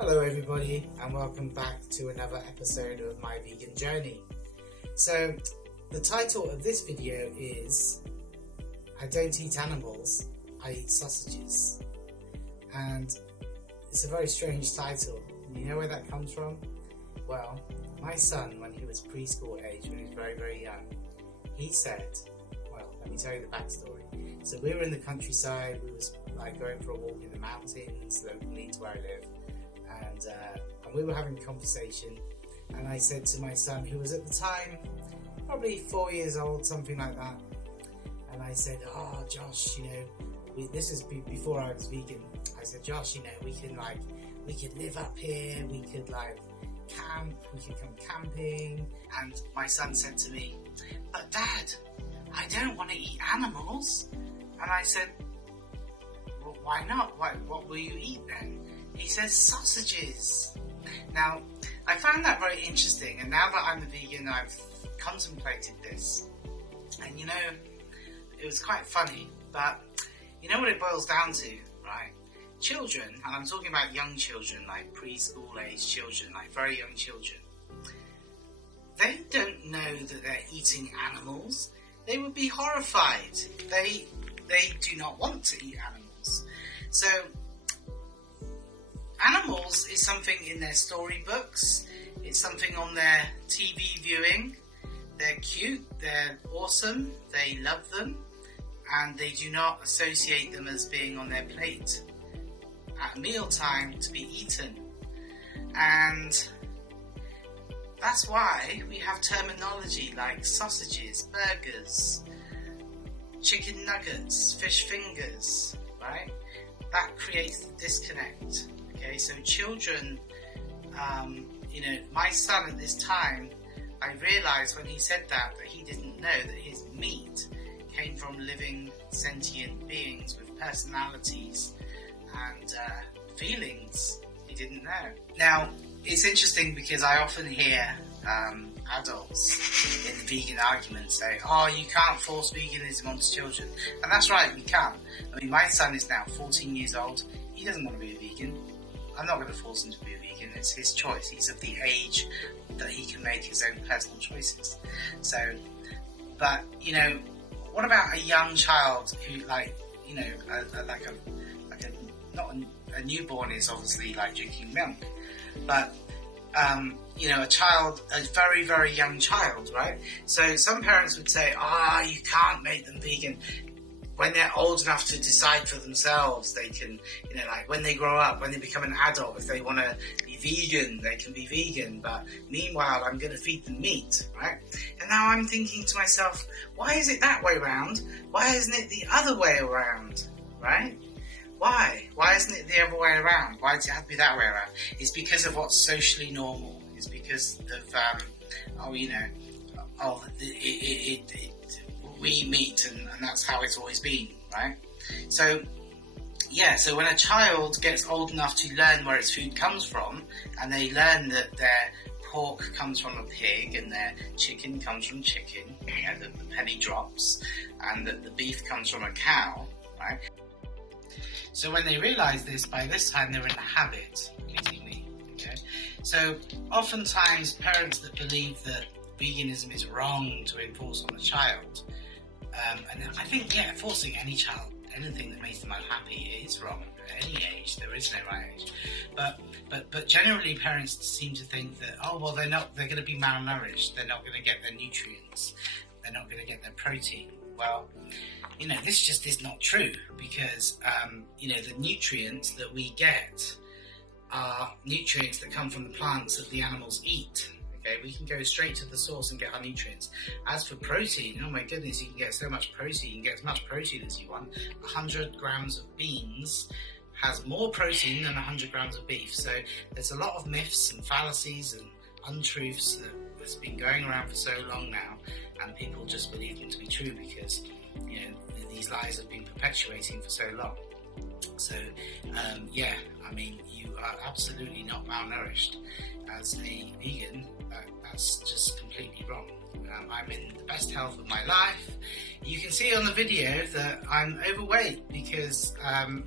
Hello everybody and welcome back to another episode of my vegan journey. So the title of this video is I don't eat animals, I eat sausages. And it's a very strange title. You know where that comes from? Well, my son, when he was preschool age, when he was very young, he said, well, let me tell you the backstory. So we were in the countryside, we was like going for a walk in the mountains locally to where I live. And we were having a conversation, and I said to my son, who was at the time probably 4 years old, something like that, and I said, "Oh, Josh, this is before I was vegan." I said, "Josh, we could live up here, we could camp, we could come camping." And my son said to me, "But Dad, I don't want to eat animals." And I said, "Well, why not? What will you eat then?" He says, "Sausages." Now, I found that very interesting, and now that I'm a vegan, I've contemplated this. And it was quite funny, but you know what it boils down to, right? Children, and I'm talking about young children, like preschool age children, like very young children, they don't know that they're eating animals. They would be horrified. They do not want to eat animals. So, animals is something in their storybooks, it's something on their TV viewing. They're cute, they're awesome, they love them, and they do not associate them as being on their plate at mealtime to be eaten. And that's why we have terminology like sausages, burgers, chicken nuggets, fish fingers, right? That creates the disconnect. Okay, so children, my son at this time, I realised when he said that he didn't know that his meat came from living sentient beings with personalities and feelings. He didn't know. Now, it's interesting because I often hear adults in vegan arguments say, "Oh, you can't force veganism onto children." And that's right, we can't. I mean, my son is now 14 years old. He doesn't want to be a vegan. I'm not going to force him to be a vegan. It's his choice. He's of the age that he can make his own personal choices. So, but what about a young child who, a newborn is obviously like drinking milk, but a child, a very, very young child, right? So some parents would say, you can't make them vegan. When they're old enough to decide for themselves, they can, when they grow up, when they become an adult, if they want to be vegan, they can be vegan. But meanwhile, I'm going to feed them meat, right? And now I'm thinking to myself, why is it that way around? Why isn't it the other way around, right? Why? Why isn't it the other way around? Why does it have to be that way around? It's because of what's socially normal. It's because of, we eat meat and that's how it's always been, right? So when a child gets old enough to learn where its food comes from, and they learn that their pork comes from a pig and their chicken comes from chicken, the penny drops, and that the beef comes from a cow, right? So when they realise this, by this time they're in the habit of eating meat, okay? So oftentimes parents that believe that veganism is wrong to enforce on a child, and I think, forcing any child anything that makes them unhappy is wrong at any age. There is no right age. But generally parents seem to think that, they're going to be malnourished, they're not going to get their nutrients, they're not going to get their protein. Well, this just is not true, because the nutrients that we get are nutrients that come from the plants that the animals eat. Okay, we can go straight to the source and get our nutrients. As for protein, oh my goodness, you can get so much protein. You can get as much protein as you want. 100 grams of beans has more protein than 100 grams of beef. So there's a lot of myths and fallacies and untruths that has been going around for so long now, and people just believe them to be true because these lies have been perpetuating for so long. So you are absolutely not malnourished as a vegan. That's just completely wrong. I'm in the best health of my life. You can see on the video that I'm overweight because, I've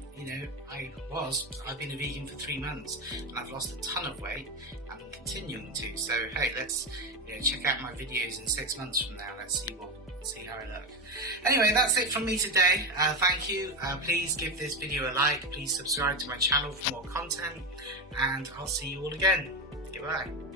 been a vegan for 3 months and I've lost a ton of weight and I'm continuing to. So hey, let's check out my videos in 6 months from now. Let's see how I look. Anyway, that's it from me today. Thank you. Please give this video a like. Please subscribe to my channel for more content, and I'll see you all again. Goodbye.